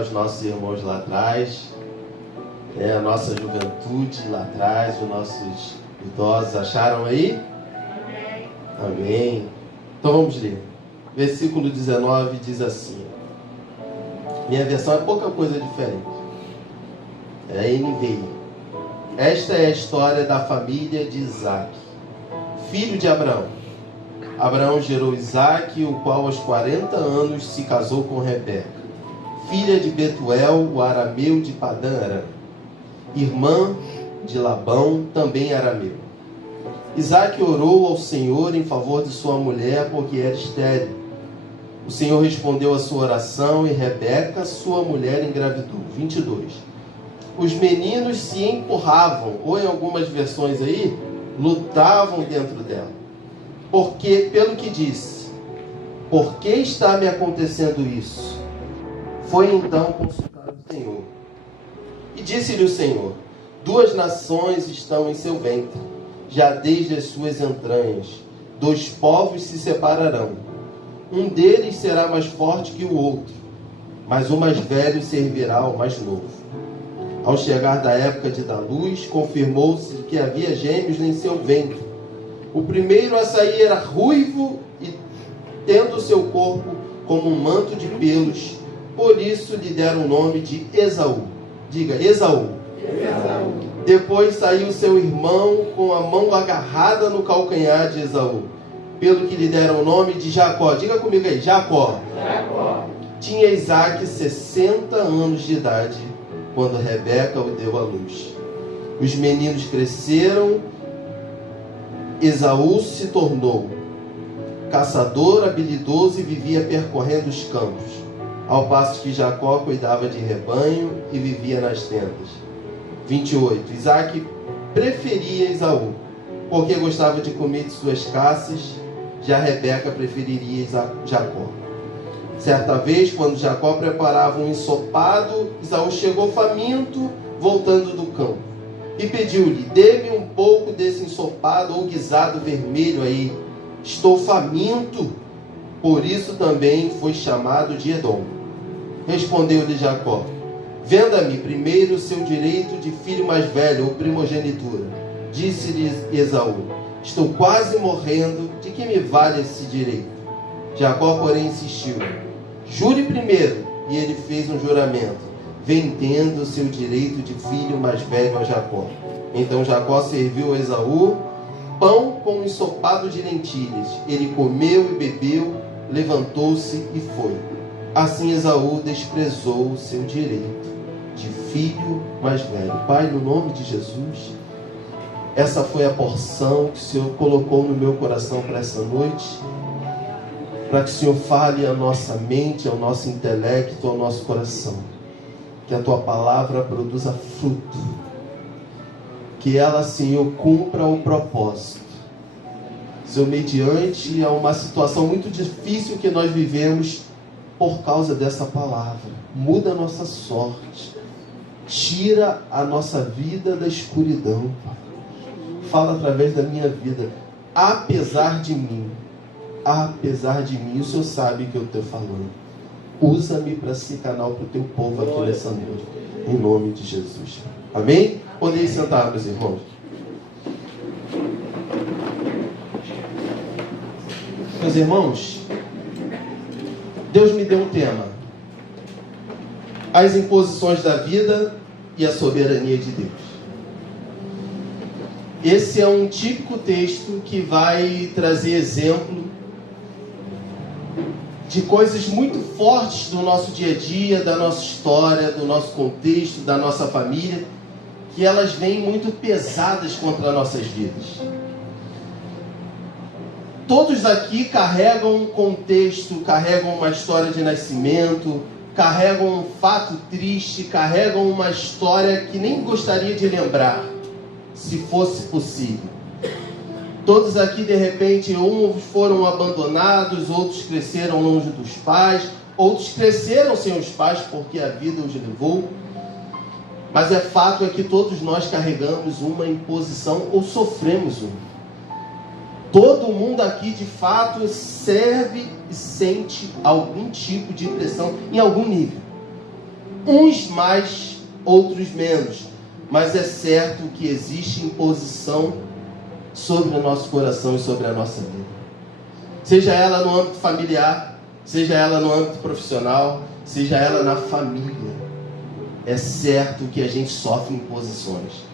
Os nossos irmãos lá atrás, a nossa juventude lá atrás, os nossos idosos, acharam aí? Amém. Amém. Então vamos ler. Versículo 19 diz assim. Minha versão é pouca coisa diferente. É a NVI. Esta é a história da família de Isaac, filho de Abraão. Abraão gerou Isaac, o qual aos 40 anos se casou com Rebeca, filha de Betuel, o arameu de Padã Aram, irmã de Labão, também arameu. Isaac orou ao Senhor em favor de sua mulher, porque era estéril. O Senhor respondeu a sua oração e Rebeca, sua mulher, engravidou. 22. Os meninos se empurravam, ou em algumas versões aí, lutavam dentro dela. Porque, pelo que disse, por que está me acontecendo isso? Foi então consultar o Senhor. E disse-lhe o Senhor: 2 nações estão em seu ventre, já desde as suas entranhas. 2 povos se separarão. Um deles será mais forte que o outro, mas o mais velho servirá ao mais novo. Ao chegar da época de dar luz, confirmou-se que havia gêmeos em seu ventre. O primeiro a sair era ruivo e tendo o seu corpo como um manto de pelos, por isso lhe deram o nome de Esaú. Diga, Esaú. Esaú. Depois saiu seu irmão com a mão agarrada no calcanhar de Esaú, pelo que lhe deram o nome de Jacó. Diga comigo aí, Jacó. Jacó. Tinha Isaac 60 anos de idade quando Rebeca o deu à luz. Os meninos cresceram. Esaú se tornou caçador habilidoso e vivia percorrendo os campos, ao passo que Jacó cuidava de rebanho e vivia nas tendas. 28. Isaac preferia Esaú, porque gostava de comer de suas caças, já Rebeca preferiria Jacó. Certa vez, quando Jacó preparava um ensopado, Esaú chegou faminto, voltando do campo, e pediu-lhe: dê-me um pouco desse ensopado ou guisado vermelho aí. Estou faminto. Por isso também foi chamado de Edom. Respondeu-lhe Jacó: venda-me primeiro o seu direito de filho mais velho, ou primogenitura. Disse-lhe Esaú: estou quase morrendo, de que me vale esse direito? Jacó, porém, insistiu: jure primeiro. E ele fez um juramento, vendendo o seu direito de filho mais velho a Jacó. Então Jacó serviu a Esaú pão com um ensopado de lentilhas. Ele comeu e bebeu, levantou-se e foi. Assim Esaú desprezou o seu direito de filho mais velho. Pai, no nome de Jesus, essa foi a porção que o Senhor colocou no meu coração para essa noite, para que o Senhor fale à nossa mente, ao nosso intelecto, ao nosso coração. Que a Tua palavra produza fruto. Que ela, Senhor, cumpra o propósito. Senhor, mediante a uma situação muito difícil que nós vivemos por causa dessa palavra. Muda a nossa sorte. Tira a nossa vida da escuridão. Fala através da minha vida. Apesar de mim, o Senhor sabe que eu estou falando. Usa-me para ser canal para o Teu povo aqui nessa noite. Em nome de Jesus. Amém? Podem sentar, meus irmãos. Meus irmãos, Deus me deu um tema: as imposições da vida e a soberania de Deus. Esse é um típico texto que vai trazer exemplo de coisas muito fortes do nosso dia a dia, da nossa história, do nosso contexto, da nossa família, que elas vêm muito pesadas contra nossas vidas. Todos aqui carregam um contexto, carregam uma história de nascimento, carregam um fato triste, carregam uma história que nem gostaria de lembrar, se fosse possível. Todos aqui, de repente, uns foram abandonados, outros cresceram longe dos pais, outros cresceram sem os pais porque a vida os levou. Mas fato é que todos nós carregamos uma imposição ou sofremos uma. Todo mundo aqui, de fato, serve e sente algum tipo de pressão em algum nível. Uns mais, outros menos. Mas é certo que existe imposição sobre o nosso coração e sobre a nossa vida. Seja ela no âmbito familiar, seja ela no âmbito profissional, seja ela na família. É certo que a gente sofre imposições.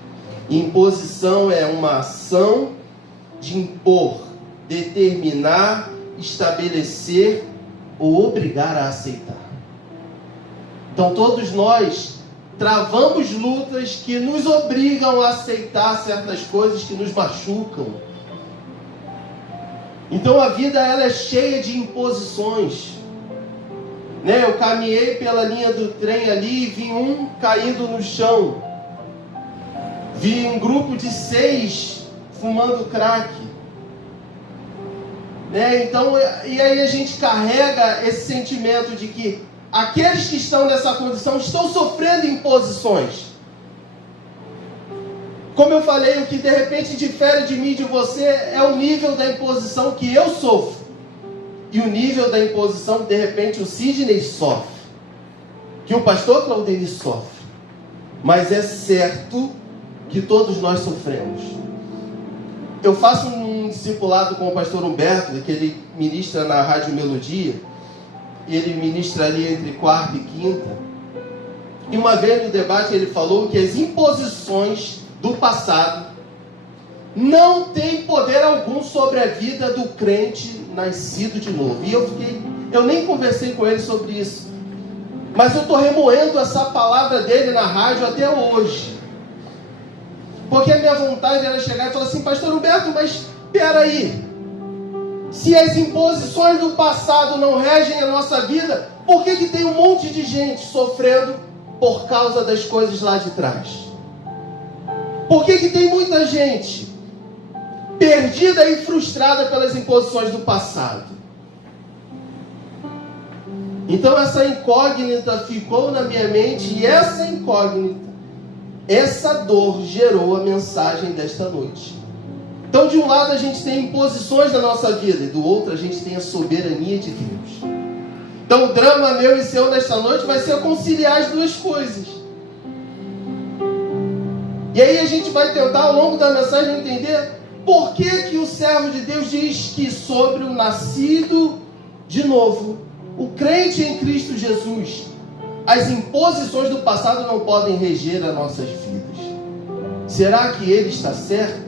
Imposição é uma ação de impor, determinar, estabelecer ou obrigar a aceitar. Então todos nós travamos lutas que nos obrigam a aceitar certas coisas que nos machucam. Então a vida ela é cheia de imposições. Eu caminhei pela linha do trem ali e vi um caído no chão. Vi um grupo de 6 fumando crack. Então, e aí a gente carrega esse sentimento de que aqueles que estão nessa condição estão sofrendo imposições. Como eu falei, o que de repente difere de mim e de você é o nível da imposição que eu sofro. E o nível da imposição que de repente o Sidney sofre. Que o pastor Claudemir sofre. Mas é certo que todos nós sofremos. Eu faço um discipulado com o pastor Humberto, que ele ministra na Rádio Melodia. E ele ministra ali entre quarta e quinta. E uma vez no debate ele falou que as imposições do passado não têm poder algum sobre a vida do crente nascido de novo. E eu nem conversei com ele sobre isso. Mas eu estou remoendo essa palavra dele na rádio até hoje. Porque a minha vontade era chegar e falar assim, pastor Humberto, mas espera aí. Se as imposições do passado não regem a nossa vida, por que tem um monte de gente sofrendo por causa das coisas lá de trás? Por que tem muita gente perdida e frustrada pelas imposições do passado? Então essa incógnita ficou na minha mente e essa incógnita, essa dor gerou a mensagem desta noite. Então de um lado a gente tem imposições na nossa vida e do outro a gente tem a soberania de Deus. Então o drama meu e seu nesta noite vai ser conciliar as duas coisas. E aí a gente vai tentar ao longo da mensagem entender por que o servo de Deus diz que sobre o nascido de novo, o crente em Cristo Jesus, as imposições do passado não podem reger as nossas vidas. Será que ele está certo?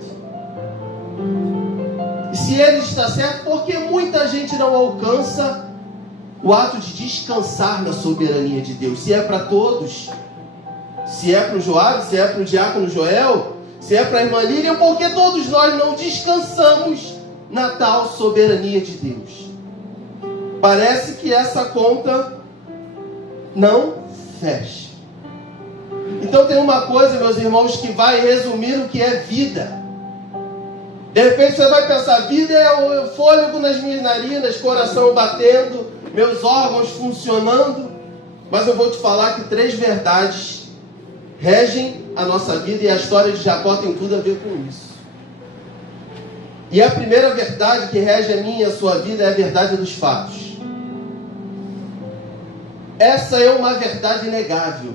E se ele está certo, por que muita gente não alcança o ato de descansar na soberania de Deus? Se é para todos, se é para o Joab, se é para o diácono Joel, se é para a irmã Lília, por que todos nós não descansamos na tal soberania de Deus? Parece que essa conta não fecha. Então tem uma coisa, meus irmãos, que vai resumir o que é vida. De repente você vai pensar, vida é o fôlego nas minhas narinas, coração batendo, meus órgãos funcionando. Mas eu vou te falar que 3 verdades regem a nossa vida e a história de Jacó tem tudo a ver com isso. E a primeira verdade que rege a minha e a sua vida é a verdade dos fatos. Essa é uma verdade inegável.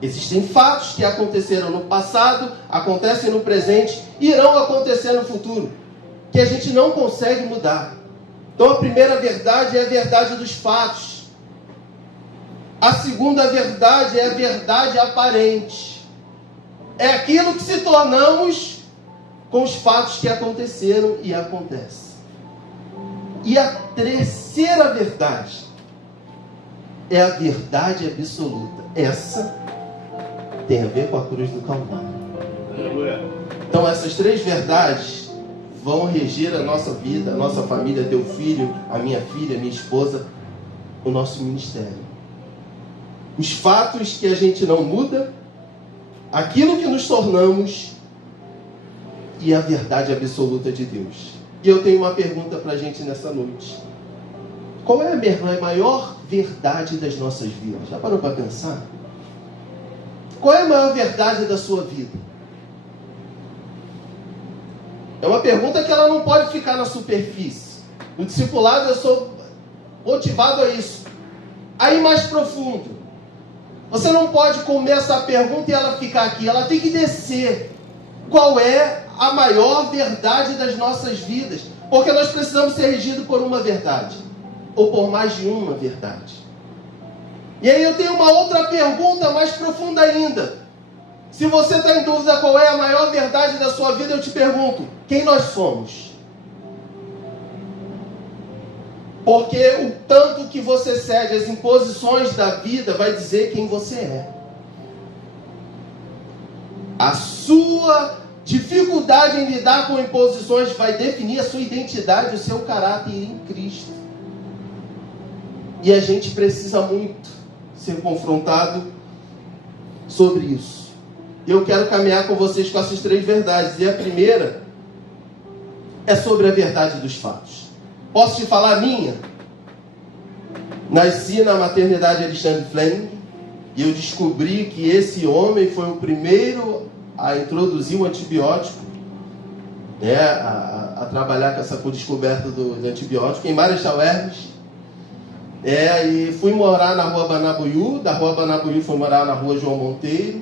Existem fatos que aconteceram no passado, acontecem no presente e irão acontecer no futuro, que a gente não consegue mudar. Então a primeira verdade é a verdade dos fatos. A segunda verdade é a verdade aparente. É aquilo que se tornamos com os fatos que aconteceram e acontecem. E a terceira verdade é a verdade absoluta. Essa tem a ver com a cruz do Calvário. Então essas 3 verdades vão reger a nossa vida, a nossa família, teu filho, a minha filha, a minha esposa, o nosso ministério. Os fatos que a gente não muda, aquilo que nos tornamos e a verdade absoluta de Deus. E eu tenho uma pergunta para a gente nessa noite. Qual é a maior verdade das nossas vidas? Já parou para pensar? Qual é a maior verdade da sua vida? É uma pergunta que ela não pode ficar na superfície. No discipulado eu sou motivado a isso. Aí mais profundo. Você não pode comer essa pergunta e ela ficar aqui. Ela tem que descer. Qual é a maior verdade das nossas vidas? Porque nós precisamos ser regidos por uma verdade. Ou por mais de uma verdade. E aí eu tenho uma outra pergunta mais profunda ainda. Se você está em dúvida qual é a maior verdade da sua vida, eu te pergunto, quem nós somos? Porque o tanto que você cede às imposições da vida vai dizer quem você é. A sua dificuldade em lidar com imposições vai definir a sua identidade, o seu caráter em Cristo. E a gente precisa muito ser confrontado sobre isso. Eu quero caminhar com vocês com essas 3 verdades. E a primeira é sobre a verdade dos fatos. Posso te falar a minha? Nasci na maternidade Alexandre Fleming e eu descobri que esse homem foi o primeiro a introduzir o antibiótico, a trabalhar com essa descoberta do antibiótico em Marechal Hermes. E fui morar na Rua Banabuiú, da Rua Banabuiú fui morar na Rua João Monteiro,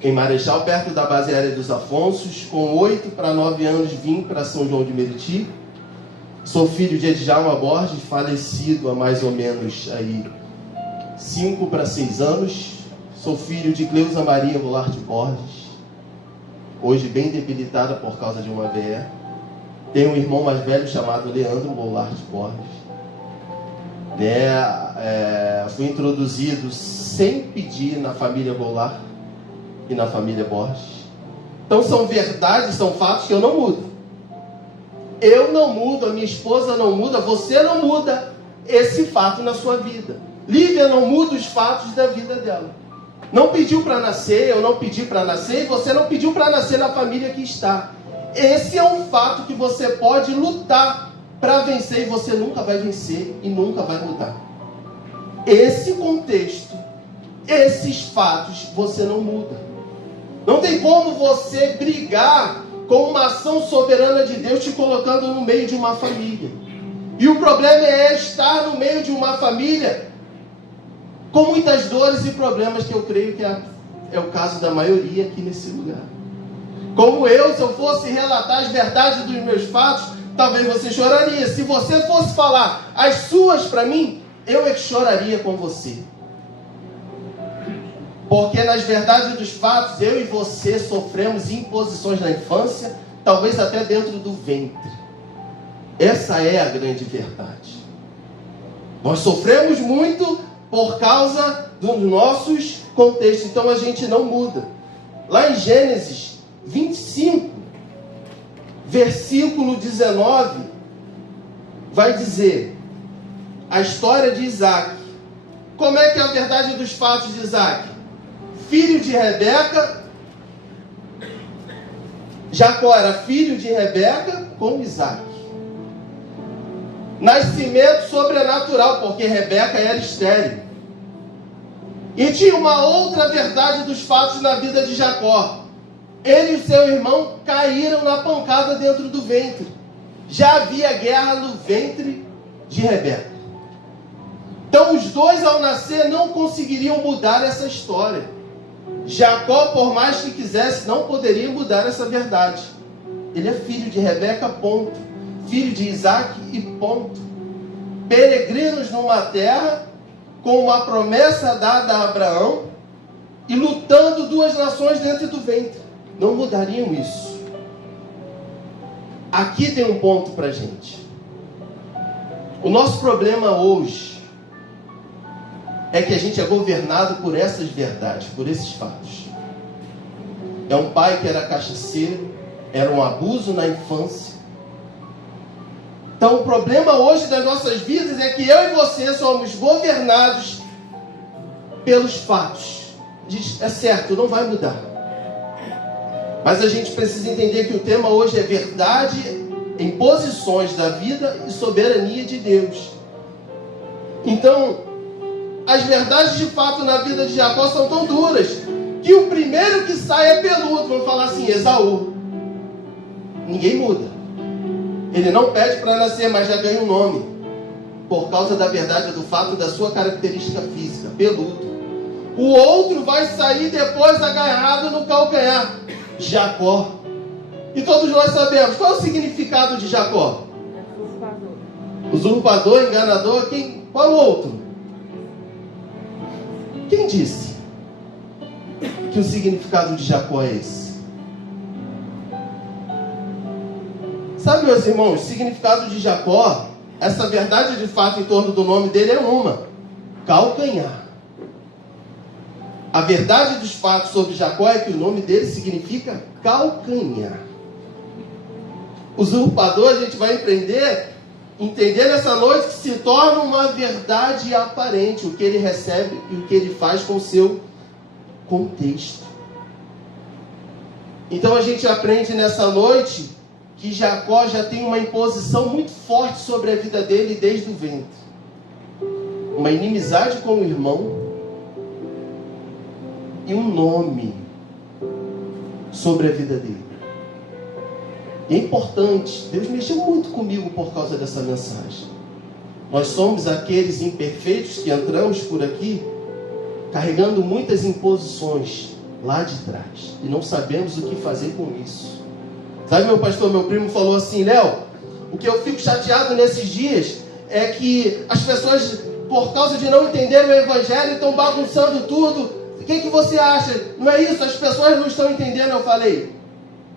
em Marechal, perto da base aérea dos Afonsos. Com 8 para 9 anos vim para São João de Meriti. Sou filho de Edjalma Borges, falecido há mais ou menos 5 para 6 anos. Sou filho de Cleusa Maria Goulart Borges, hoje bem debilitada por causa de uma AVE. Tenho um irmão mais velho chamado Leandro Goulart Borges. Fui introduzido sem pedir na família Goulart e na família Borges. Então são verdades, são fatos que eu não mudo. Eu não mudo, a minha esposa não muda, você não muda esse fato na sua vida. Lívia não muda os fatos da vida dela. Não pediu para nascer, eu não pedi para nascer, e você não pediu para nascer na família que está. Esse é um fato que você pode lutar para vencer, e você nunca vai vencer e nunca vai mudar. Esse contexto, esses fatos, você não muda. Não tem como você brigar com uma ação soberana de Deus te colocando no meio de uma família. E o problema é estar no meio de uma família com muitas dores e problemas, que eu creio que é o caso da maioria aqui nesse lugar. Como eu, se eu fosse relatar as verdades dos meus fatos, talvez você choraria. Se você fosse falar as suas para mim, eu é que choraria com você. Porque nas verdades dos fatos, eu e você sofremos imposições na infância, talvez até dentro do ventre. Essa é a grande verdade. Nós sofremos muito por causa dos nossos contextos, então a gente não muda. Lá em Gênesis 25, versículo 19, vai dizer a história de Isaac. Como é que é a verdade dos fatos de Isaac? Filho de Rebeca. Jacó era filho de Rebeca com Isaac. Nascimento sobrenatural, porque Rebeca era estéril. E tinha uma outra verdade dos fatos na vida de Jacó. Ele e o seu irmão caíram na pancada dentro do ventre. Já havia guerra no ventre de Rebeca. Então os dois, ao nascer, não conseguiriam mudar essa história. Jacó, por mais que quisesse, não poderia mudar essa verdade. Ele é filho de Rebeca, ponto. Filho de Isaac e ponto. Peregrinos numa terra com uma promessa dada a Abraão e lutando 2 nações dentro do ventre. Não mudariam isso. Aqui tem um ponto para a gente. O nosso problema hoje é que a gente é governado por essas verdades, por esses fatos. É um pai que era cachaceiro, era um abuso na infância. Então o problema hoje das nossas vidas é que eu e você somos governados pelos fatos. É certo, não vai mudar. Mas a gente precisa entender que o tema hoje é verdade em posições da vida e soberania de Deus. Então, as verdades de fato na vida de Jacó são tão duras que o primeiro que sai é peludo. Vamos falar assim, Esaú. ninguém muda. Ele não pede para nascer, mas já ganha um nome. Por causa da verdade, do fato da sua característica física, peludo. O outro vai sair depois agarrado no calcanhar. Jacó. E todos nós sabemos. Qual é o significado de Jacó? Usurpador, enganador. Qual o outro? Quem disse que o significado de Jacó é esse? Sabe, meus irmãos, o significado de Jacó, essa verdade de fato em torno do nome dele é uma: calcanhar. A verdade dos fatos sobre Jacó é que o nome dele significa calcanhar. Usurpador, a gente vai entender nessa noite que se torna uma verdade aparente, o que ele recebe e o que ele faz com o seu contexto. Então a gente aprende nessa noite que Jacó já tem uma imposição muito forte sobre a vida dele desde o ventre. Uma inimizade com o irmão e um nome sobre a vida dele. E é importante, Deus mexeu muito comigo por causa dessa mensagem. Nós somos aqueles imperfeitos que entramos por aqui carregando muitas imposições lá de trás e não sabemos o que fazer com isso. Sabe, meu pastor, meu primo falou assim: Léo, o que eu fico chateado nesses dias é que as pessoas, por causa de não entenderem o evangelho, estão bagunçando tudo. O que você acha? Não é isso? As pessoas não estão entendendo. Eu falei: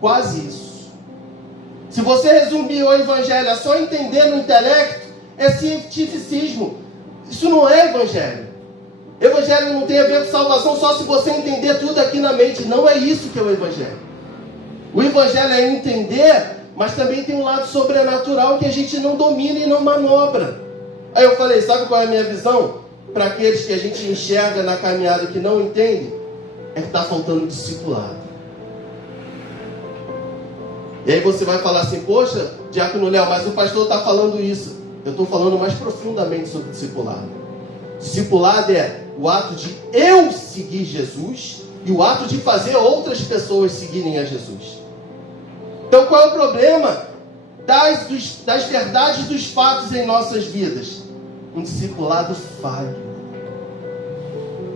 quase isso. Se você resumir o evangelho a só entender no intelecto, é cientificismo. Isso não é evangelho. Evangelho não tem a ver com salvação só se você entender tudo aqui na mente. Não é isso que é o evangelho. O evangelho é entender, mas também tem um lado sobrenatural que a gente não domina e não manobra. Aí eu falei: sabe qual é a minha visão? Para aqueles que a gente enxerga na caminhada que não entendem, é que está faltando discipulado. E aí você vai falar assim: poxa, Diácono Léo, mas o pastor está falando isso. Eu estou falando mais profundamente sobre discipulado. Discipulado é o ato de eu seguir Jesus e o ato de fazer outras pessoas seguirem a Jesus. Então qual é o problema das verdades dos fatos em nossas vidas? Um discipulado falho.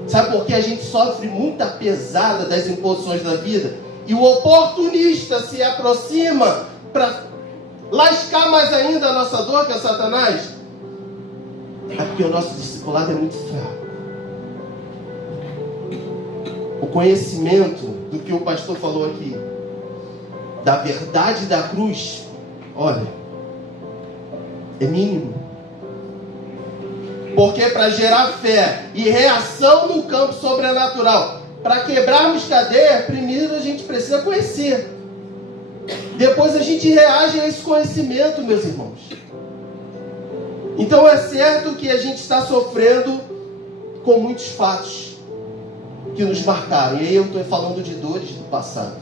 Sabe por que a gente sofre muita pesada das imposições da vida? E o oportunista se aproxima para lascar mais ainda a nossa dor, que é Satanás? É porque o nosso discipulado é muito fraco. O conhecimento do que o pastor falou aqui, da verdade da cruz, olha, é mínimo. Porque para gerar fé e reação no campo sobrenatural, para quebrarmos cadeia, primeiro a gente precisa conhecer. Depois a gente reage a esse conhecimento, meus irmãos. Então é certo que a gente está sofrendo com muitos fatos que nos marcaram. E aí eu estou falando de dores do passado.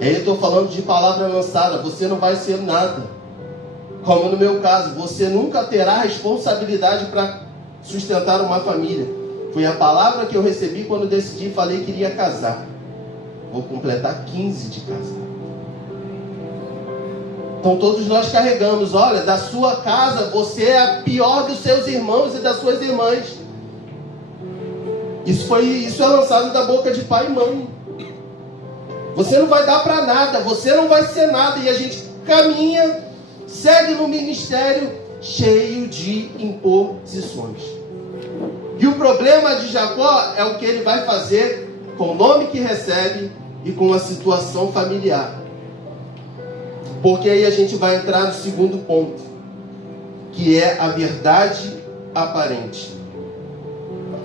E aí eu estou falando de palavra lançada: você não vai ser nada. Como no meu caso, você nunca terá responsabilidade para sustentar uma família. Foi a palavra que eu recebi quando decidi e falei que iria casar. Vou completar 15 de casar. Então todos nós carregamos: olha, da sua casa você é a pior dos seus irmãos e das suas irmãs. Isso é lançado da boca de pai e mãe. Você não vai dar para nada, você não vai ser nada. E a gente caminha, segue no ministério cheio de imposições. E o problema de Jacó é o que ele vai fazer com o nome que recebe e com a situação familiar. Porque aí a gente vai entrar no segundo ponto, que é a verdade aparente.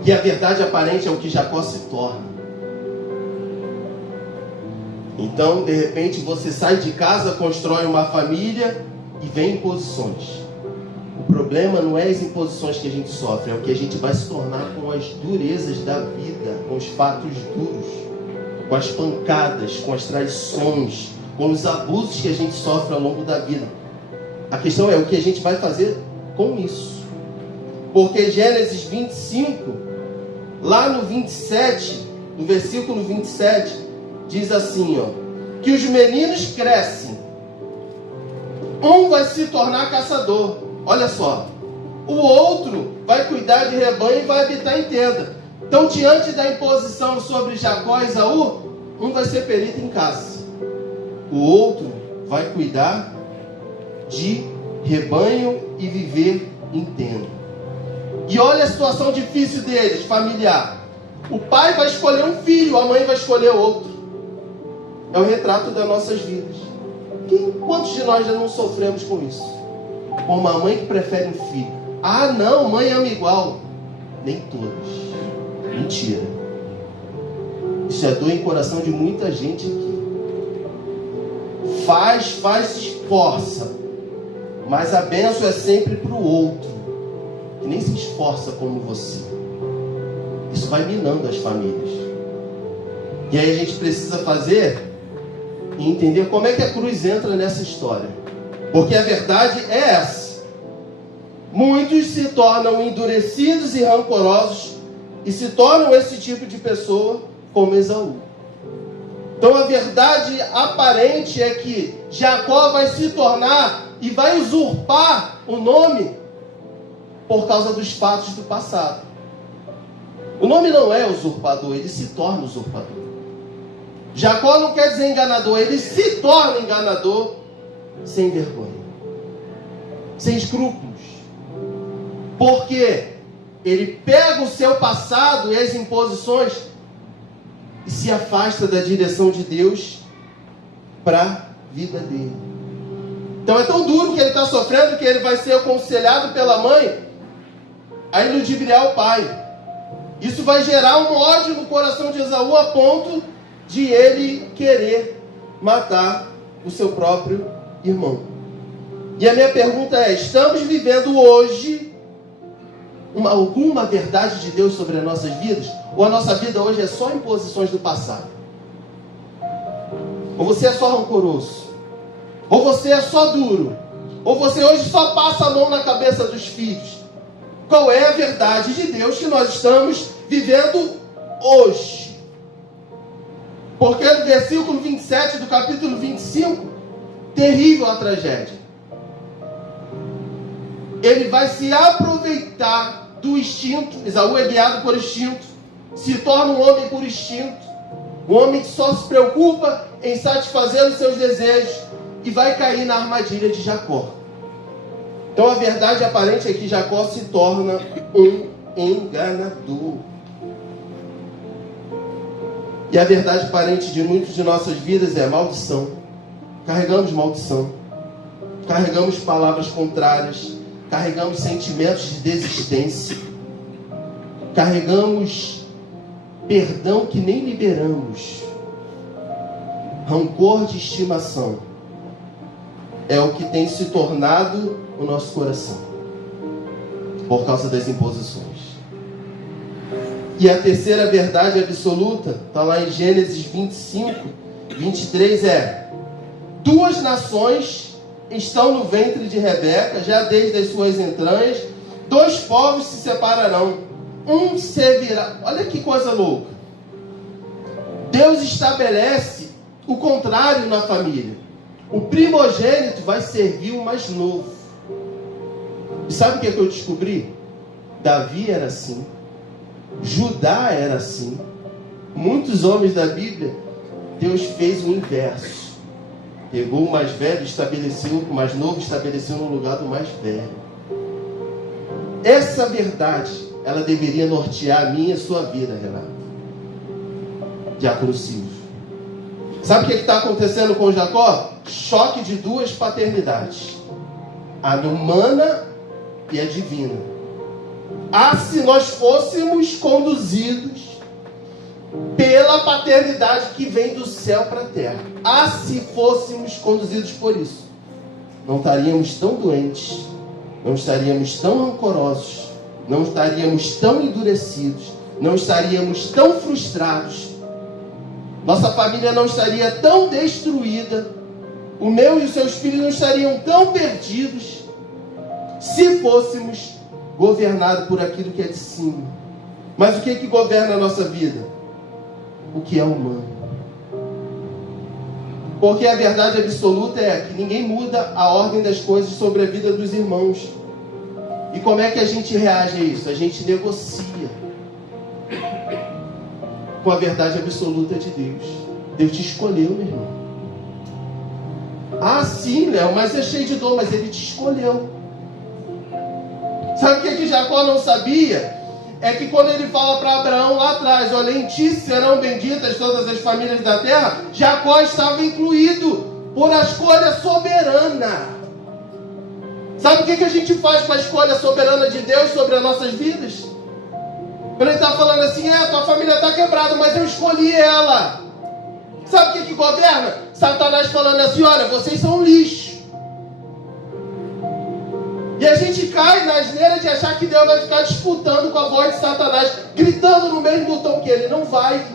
E a verdade aparente é o que Jacó se torna. Então, de repente, você sai de casa, constrói uma família e vem imposições. O problema não é as imposições que a gente sofre, é o que a gente vai se tornar com as durezas da vida, com os fatos duros, com as pancadas, com as traições, com os abusos que a gente sofre ao longo da vida. A questão é o que a gente vai fazer com isso. Porque Gênesis 25, lá no 27, no versículo 27, diz assim, ó: que os meninos crescem. Um vai se tornar caçador. Olha só. O outro vai cuidar de rebanho e vai habitar em tenda. Então, diante da imposição sobre Jacó e Esaú, um vai ser perito em caça. O outro vai cuidar de rebanho e viver em tenda. E olha a situação difícil deles, familiar. O pai vai escolher um filho, a mãe vai escolher outro. É o retrato das nossas vidas. Quantos de nós já não sofremos com isso? Com uma mãe que prefere um filho. Ah, não, mãe ama igual. Nem todos. Mentira. Isso é dor em coração de muita gente aqui. Faz, se esforça. Mas a bênção é sempre para o outro, que nem se esforça como você. Isso vai minando as famílias. E aí a gente precisa fazer e entender como é que a cruz entra nessa história. Porque a verdade é essa. Muitos se tornam endurecidos e rancorosos e se tornam esse tipo de pessoa como Esaú. Então a verdade aparente é que Jacó vai se tornar e vai usurpar o nome por causa dos fatos do passado. O nome não é usurpador, ele se torna usurpador. Jacó não quer dizer enganador, ele se torna enganador sem vergonha, sem escrúpulos. Porque ele pega o seu passado e as imposições e se afasta da direção de Deus para a vida dele. Então é tão duro que ele está sofrendo que ele vai ser aconselhado pela mãe a ludibriar o pai. Isso vai gerar um ódio no coração de Esaú a ponto de ele querer matar o seu próprio irmão. E a minha pergunta é: estamos vivendo hoje alguma verdade de Deus sobre as nossas vidas? Ou a nossa vida hoje é só imposições do passado? Ou você é só rancoroso? Ou você é só duro? Ou você hoje só passa a mão na cabeça dos filhos? Qual é a verdade de Deus que nós estamos vivendo hoje? Porque no versículo 27 do capítulo 25, terrível a tragédia. Ele vai se aproveitar do instinto. Esaú é guiado por instinto, se torna um homem por instinto, um homem que só se preocupa em satisfazer os seus desejos, e vai cair na armadilha de Jacó. Então a verdade aparente é que Jacó se torna um enganador. E a verdade aparente de muitas de nossas vidas é maldição. Carregamos maldição, carregamos palavras contrárias, carregamos sentimentos de desistência, carregamos perdão que nem liberamos, rancor de estimação. É o que tem se tornado o nosso coração por causa das imposições. E a terceira verdade absoluta está lá em Gênesis 25, 23, é: duas nações estão no ventre de Rebeca, já desde as suas entranhas, dois povos se separarão, um servirá. Olha que coisa louca. Deus estabelece o contrário na família. O primogênito vai servir o mais novo. E sabe o que eu descobri? Davi era assim, Judá era assim. Muitos homens da Bíblia, Deus fez o inverso. Pegou o mais velho, estabeleceu o mais novo, estabeleceu no lugar do mais velho. Essa verdade, ela deveria nortear a minha e a sua vida, Renato. Diácono Silvio. Sabe o que está acontecendo com Jacó? Choque de duas paternidades. A humana e a divina. Ah, se nós fôssemos conduzidos pela paternidade que vem do céu para a terra. Ah, se fôssemos conduzidos por isso. Não estaríamos tão doentes, não estaríamos tão rancorosos, não estaríamos tão endurecidos, não estaríamos tão frustrados. Nossa família não estaria tão destruída, o meu e os seus filhos não estariam tão perdidos, se fôssemos governados por aquilo que é de cima. Mas o que que governa a nossa vida? O que é humano. Porque a verdade absoluta é que ninguém muda a ordem das coisas sobre a vida dos irmãos. E como é que a gente reage a isso? A gente negocia com a verdade absoluta de Deus. Deus te escolheu, meu irmão. Ah, sim, Léo, mas é cheio de dor, mas Ele te escolheu. Sabe o que Jacó não sabia? É que quando ele fala para Abraão lá atrás, olha, em ti serão benditas todas as famílias da terra, Jacó estava incluído por a escolha soberana. Sabe o que a gente faz com a escolha soberana de Deus sobre as nossas vidas? Quando Ele está falando assim, tua família está quebrada, mas eu escolhi ela. Sabe o que governa? Satanás falando assim, olha, vocês são lixo. E a gente cai na asneira de achar que Deus vai ficar disputando com a voz de Satanás, gritando no mesmo tom que Ele. Não vai.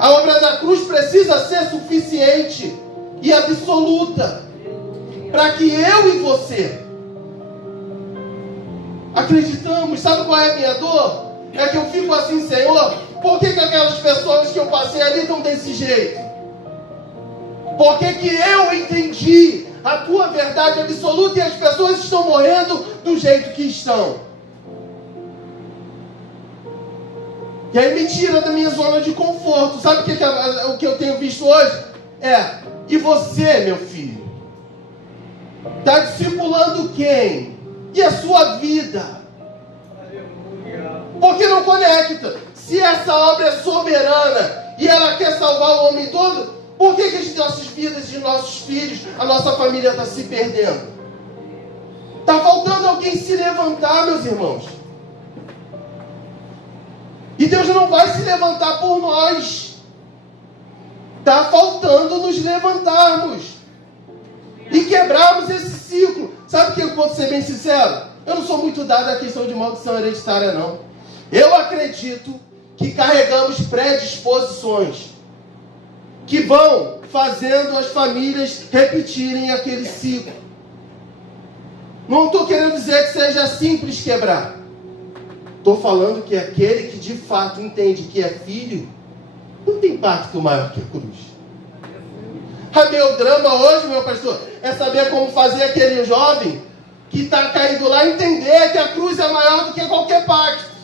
A obra da cruz precisa ser suficiente e absoluta para que eu e você acreditamos. Sabe qual é a minha dor? É que eu fico assim, Senhor, por que aquelas pessoas que eu passei ali estão desse jeito? Por que eu entendi a tua verdade absoluta e as pessoas estão morrendo do jeito que estão? E aí me tira da minha zona de conforto. Sabe o que eu tenho visto hoje? E você, meu filho? Está discipulando quem? E a sua vida? Porque não conecta. Se essa obra é soberana e ela quer salvar o homem todo, por que as nossas vidas e nossos filhos, a nossa família está se perdendo? Está faltando alguém se levantar, meus irmãos. E Deus não vai se levantar por nós. Está faltando nos levantarmos e quebrarmos esse ciclo. Sabe o que eu vou ser bem sincero? Eu não sou muito dado à questão de maldição hereditária, não. Eu acredito que carregamos predisposições que vão fazendo as famílias repetirem aquele ciclo. Não estou querendo dizer que seja simples quebrar. Estou falando que aquele que de fato entende que é filho, não tem pacto maior que a cruz. Meu drama hoje, meu pastor, é saber como fazer aquele jovem que está caído lá entender que a cruz é maior do que qualquer pacto.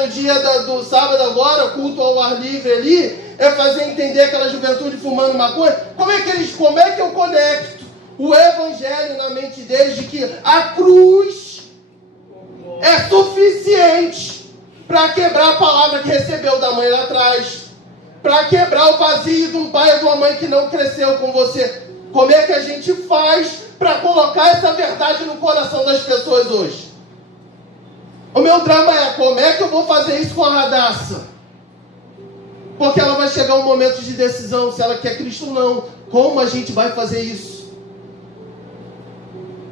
No dia do sábado agora, culto ao ar livre ali, fazer entender aquela juventude fumando maconha. Como é que eu conecto o evangelho na mente deles de que a cruz é suficiente para quebrar a palavra que recebeu da mãe lá atrás, para quebrar o vazio de um pai ou de uma mãe que não cresceu com você? Como é que a gente faz para colocar essa verdade no coração das pessoas hoje? O meu drama é, como é que eu vou fazer isso com a Radassa? Porque ela vai chegar um momento de decisão, se ela quer Cristo ou não. Como a gente vai fazer isso?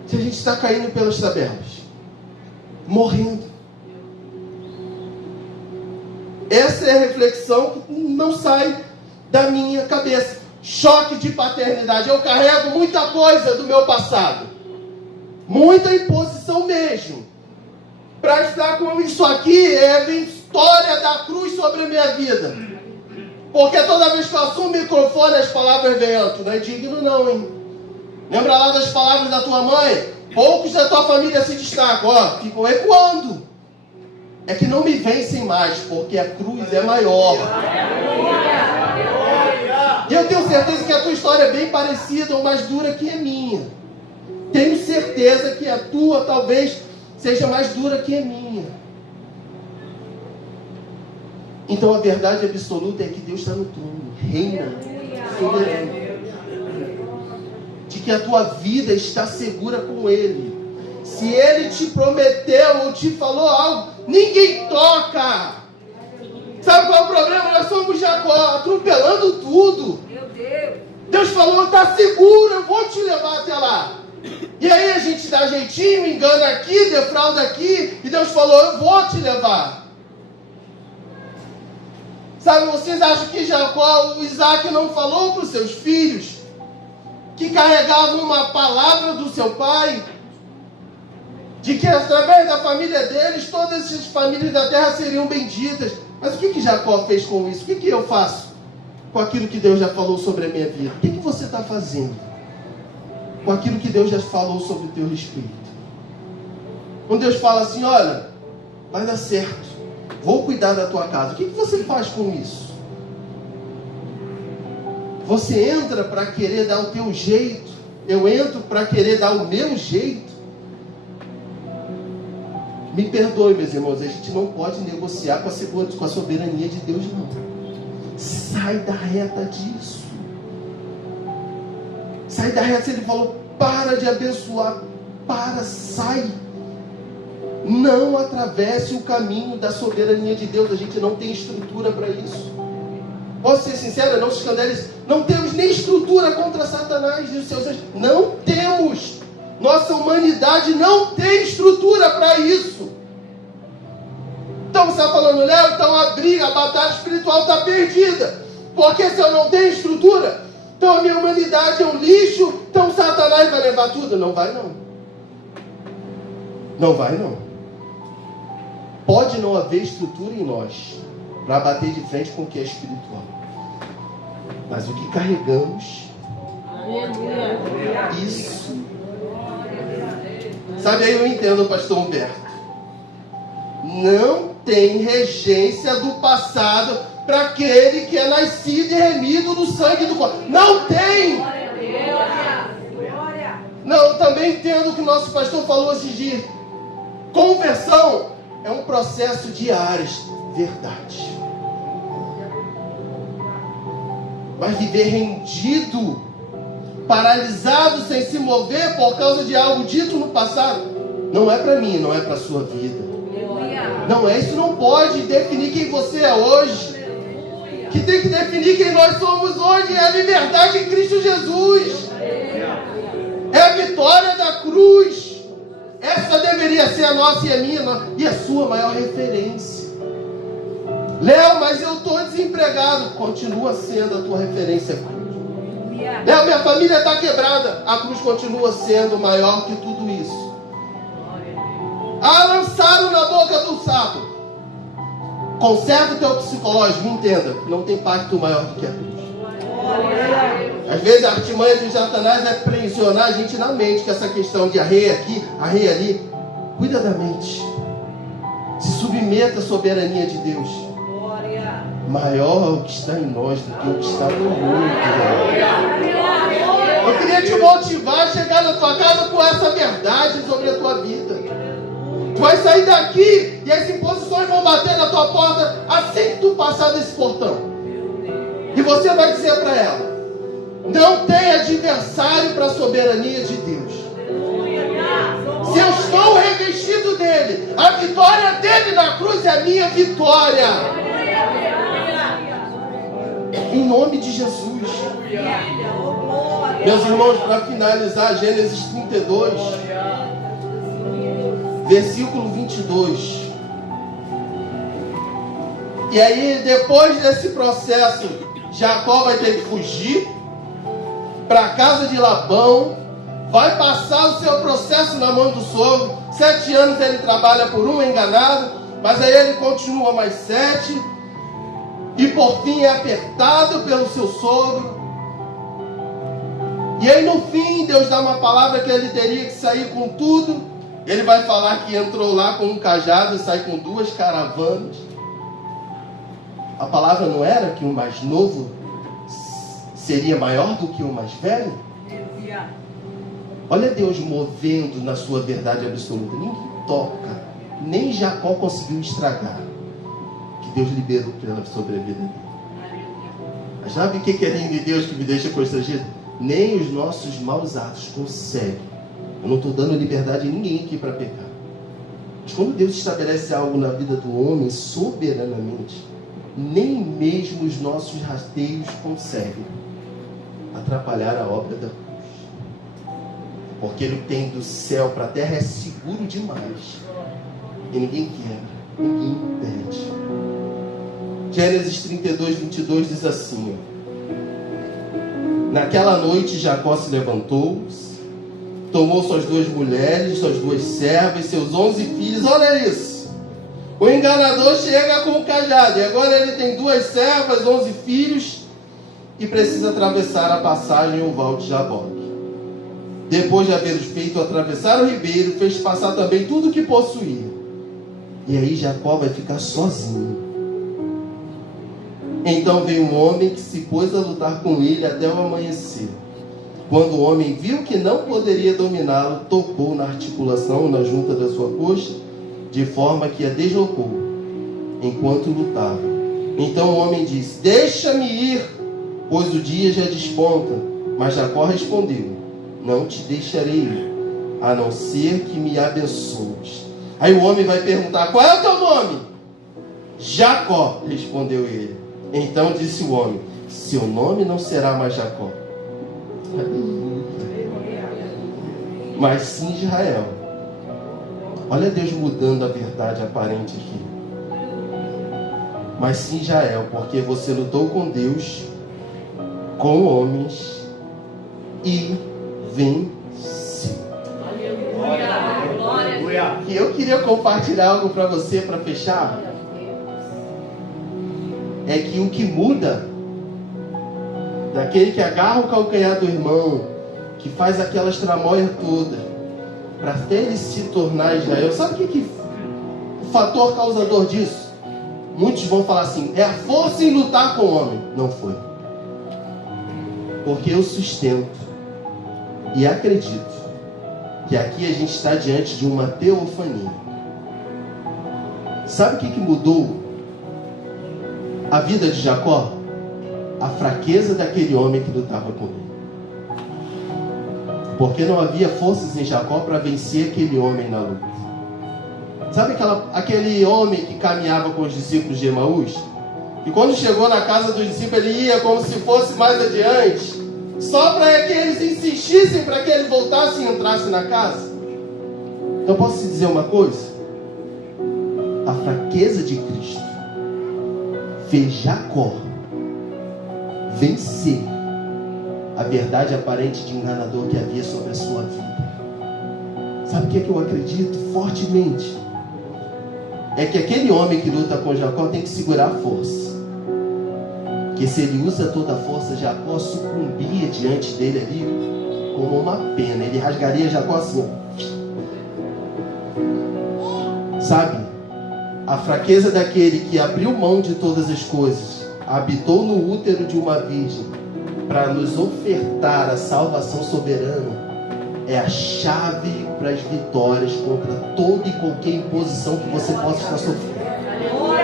Se a gente está caindo pelas tabelas, morrendo. Essa é a reflexão que não sai da minha cabeça. Choque de paternidade. Eu carrego muita coisa do meu passado. Muita imposição mesmo. Para estar com isso aqui é a história da cruz sobre a minha vida. Porque toda vez que eu assumo o microfone, as palavras vêm, tu não é digno não, hein? Lembra lá das palavras da tua mãe? Poucos da tua família se destacam, ficam ecoando. É que não me vencem mais, porque a cruz é maior. E eu tenho certeza que a tua história é bem parecida ou mais dura que a minha. Tenho certeza que a tua talvez seja mais dura que a minha. Então a verdade absoluta é que Deus está no trono, reina, soberano. De que a tua vida está segura com Ele. Se Ele te prometeu ou te falou algo, ninguém toca. Sabe qual é o problema? Nós somos Jacó, atropelando tudo. Deus falou, está seguro, eu vou te levar até lá. E aí a gente dá jeitinho, engana aqui, defrauda aqui, e Deus falou, eu vou te levar. Sabe, vocês acham que Jacó, o Isaac não falou para os seus filhos que carregavam uma palavra do seu pai? De que através da família deles, todas as famílias da terra seriam benditas. Mas o que Jacó fez com isso? O que eu faço? com aquilo que Deus já falou sobre a minha vida? O que você está fazendo com aquilo que Deus já falou sobre o teu respeito? Quando Deus fala assim, olha, vai dar certo, vou cuidar da tua casa, o que você faz com isso? Você entra para querer dar o teu jeito, eu entro para querer dar o meu jeito? Me perdoe, meus irmãos, a gente não pode negociar com a soberania de Deus, não. Sai da reta disso. Sai da reta. Se Ele falou, para de abençoar, sai. Não atravesse o caminho da soberania de Deus. A gente não tem estrutura para isso. Posso ser sincero, não se escandalize. Não temos nem estrutura contra Satanás e os seus anjos. Não temos. Nossa humanidade não tem estrutura para isso. Então você está falando, Léo, então a batalha espiritual está perdida. Porque se eu não tenho estrutura, então a minha humanidade é um lixo, então Satanás vai levar tudo? Não vai não. Não vai não. Pode não haver estrutura em nós para bater de frente com o que é espiritual. Mas o que carregamos, isso. Sabe, aí eu entendo o pastor Humberto. Não tem regência do passado para aquele que é nascido e remido do sangue do corpo. Não tem! Não, eu também entendo o que o nosso pastor falou esses dias. Conversão é um processo diário, verdade. Mas viver rendido, paralisado, sem se mover por causa de algo dito no passado, não é para mim, não é para a sua vida. Não é, isso não pode definir quem você é hoje. Que tem que definir quem nós somos hoje é a liberdade em Cristo Jesus. É a vitória da cruz. Essa deveria ser a nossa e a minha e a sua maior referência. Léo, mas eu estou desempregado. Continua sendo a tua referência a cruz. Léo, minha família está quebrada. A cruz continua sendo maior que tudo isso. Lançaram na boca do sapo. Conserva o teu psicológico, entenda. Não tem pacto maior do que a cruz. Às vezes a artimanha de Satanás é aprisionar a gente na mente, que essa questão de arreia aqui, arreia ali. Cuida da mente. Se submeta à soberania de Deus. Maior é o que está em nós do que o que está no mundo. Eu queria te motivar a chegar na tua casa com essa verdade sobre a tua vida. Tu vai sair daqui e as imposições vão bater na tua porta assim que tu passar desse portão. E você vai dizer para ela, não tem adversário para a soberania de Deus. Se eu estou revestido dele, a vitória dele na cruz é a minha vitória. Em nome de Jesus. Meus irmãos, para finalizar, Gênesis 32, versículo 22. E aí, depois desse processo, Jacó vai ter que fugir para a casa de Labão, vai passar o seu processo na mão do sogro. 7 anos ele trabalha por um enganado, mas aí ele continua mais 7, e por fim é apertado pelo seu sogro. E aí no fim Deus dá uma palavra que ele teria que sair com tudo. Ele vai falar que entrou lá com um cajado e sai com 2 caravanas. A palavra não era que o mais novo seria maior do que o mais velho? Olha Deus movendo na sua verdade absoluta. Ninguém toca, nem Jacó conseguiu estragar que Deus liberou sobre a vida dele. Mas sabe o que é lindo de Deus que me deixa constrangido? Nem os nossos maus atos conseguem. Eu não estou dando liberdade a ninguém aqui para pecar. Mas quando Deus estabelece algo na vida do homem soberanamente, nem mesmo os nossos rasteios conseguem atrapalhar a obra da cruz. Porque Ele tem do céu para a terra é seguro demais. E ninguém quebra, ninguém impede. Gênesis 32, 22 diz assim, naquela noite Jacó se levantou, tomou suas 2 mulheres, suas 2 servas, seus 11 filhos. Olha isso. O enganador chega com o cajado. E agora ele tem 2 servas, 11 filhos. e precisa atravessar a passagem o val de Jaboque. Depois de haver feito atravessar o ribeiro, fez passar também tudo o que possuía. E aí Jacó vai ficar sozinho. Então veio um homem que se pôs a lutar com ele até o amanhecer. Quando o homem viu que não poderia dominá-lo, tocou na articulação, na junta da sua coxa, de forma que a deslocou, enquanto lutava. Então o homem disse: deixa-me ir, pois o dia já desponta. Mas Jacó respondeu: não te deixarei ir, a não ser que me abençoes. Aí o homem vai perguntar: qual é o teu nome? Jacó, respondeu ele. Então disse o homem: seu nome não será mais Jacó, mas sim Israel. Olha Deus mudando a verdade aparente aqui. Mas sim Israel, porque você lutou com Deus, com homens e venceu. E eu queria compartilhar algo para você, para fechar. É que o que muda daquele que agarra o calcanhar do irmão, que faz aquelas tramóias todas, para até ele se tornar Israel. Sabe o que o fator causador disso? Muitos vão falar assim: é a força em lutar com o homem. Não foi. Porque eu sustento e acredito que aqui a gente está diante de uma teofania. Sabe o que mudou a vida de Jacó? A fraqueza daquele homem que lutava com ele. Porque não havia forças em Jacó para vencer aquele homem na luta. Sabe aquele homem que caminhava com os discípulos de Emaús? E quando chegou na casa dos discípulos, ele ia como se fosse mais adiante, só para que eles insistissem para que ele voltasse e entrasse na casa. Então posso te dizer uma coisa? A fraqueza de Cristo fez Jacó vencer a verdade aparente de enganador que havia sobre a sua vida. Sabe o que é que eu acredito fortemente? É que aquele homem que luta com Jacó tem que segurar a força. Porque se ele usa toda a força, Jacó sucumbia diante dele ali como uma pena. Ele rasgaria Jacó assim. Sabe? A fraqueza daquele que abriu mão de todas as coisas, habitou no útero de uma virgem para nos ofertar a salvação soberana, é a chave para as vitórias contra toda e qualquer imposição que você possa estar sofrendo.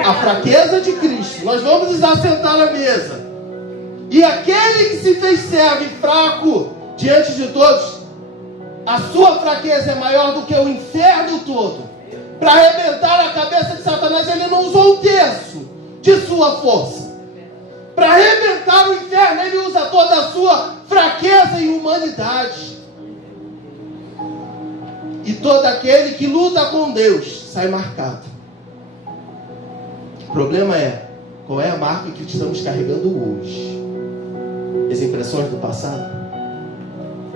A fraqueza de Cristo. Nós vamos nos assentar à mesa. E aquele que se fez servo e fraco diante de todos, a sua fraqueza é maior do que o inferno todo. Para arrebentar a cabeça de Satanás, ele não usou um terço de sua força. Para arrebentar o inferno, ele usa toda a sua fraqueza e humanidade. E todo aquele que luta com Deus sai marcado. O problema é, qual é a marca que estamos carregando hoje? As impressões do passado?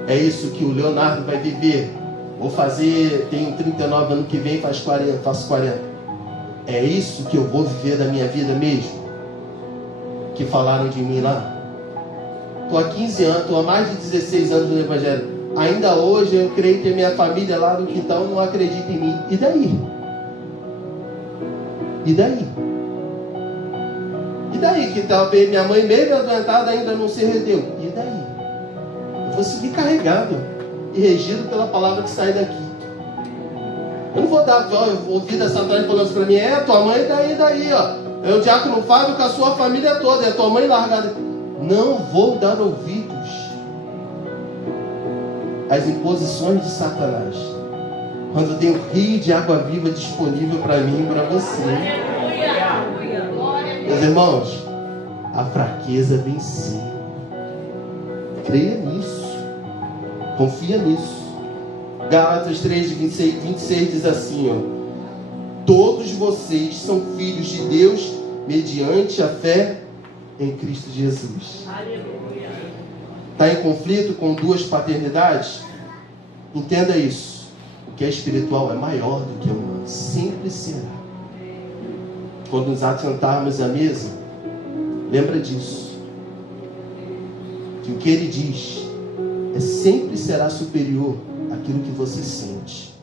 É isso que o Leonardo vai viver. Vou fazer, tenho 39, ano que vem faço 40. É isso que eu vou viver da minha vida mesmo? Que falaram de mim lá? Estou há 15 anos, estou há mais de 16 anos no Evangelho. Ainda hoje eu creio que a minha família lá do quintal não acredita em mim. E daí? E daí? E daí que talvez minha mãe mesmo adoentada ainda não se rendeu? E daí? Eu vou seguir carregado e regido pela palavra que sai daqui. Eu não vou dar ouvido a Satanás falando para mim: é, tua mãe daí, ó. É o diácono Fábio com a sua família toda, é a tua mãe largada. Não vou dar ouvidos às imposições de Satanás, quando tem um rio de água viva disponível para mim e para você. Meus irmãos, a fraqueza venceu. Creia nisso. Confia nisso. Gálatas 3, de 26 diz assim, ó: todos vocês são filhos de Deus mediante a fé em Cristo Jesus. Aleluia. Está em conflito com duas paternidades? Entenda isso. O que é espiritual é maior do que o humano. Sempre será. Quando nos assentarmos à mesa, lembra disso. que o que ele diz sempre será superior àquilo que você sente.